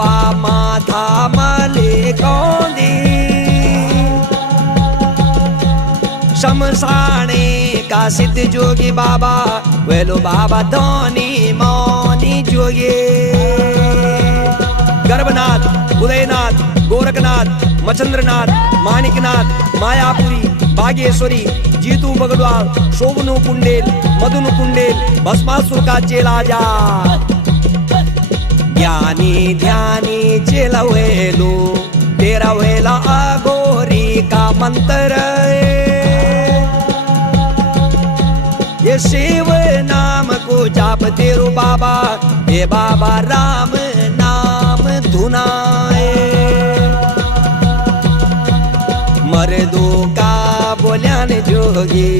बाबा माथा मले कौंदी शमशाने का सिद्ध जोगी बाबा वेलो बाबा धोनी मौनी जोगी गर्भनाथ उदयनाथ गोरखनाथ मचंद्रनाथ माणिकनाथ मायापुरी बागेश्वरी जीतू बगड़वाल शोभनु कुंडेल मधुनु कुंडेल भस्मासुर का चेला जा ज्ञानी ध्यानी चेला वेलू तेरा वेला अघोरी का मंत्र ये शिव नाम को जाप तेरो बाबा ये बाबा राम नाम धुनाए मर्दों का बोल्यान जोगी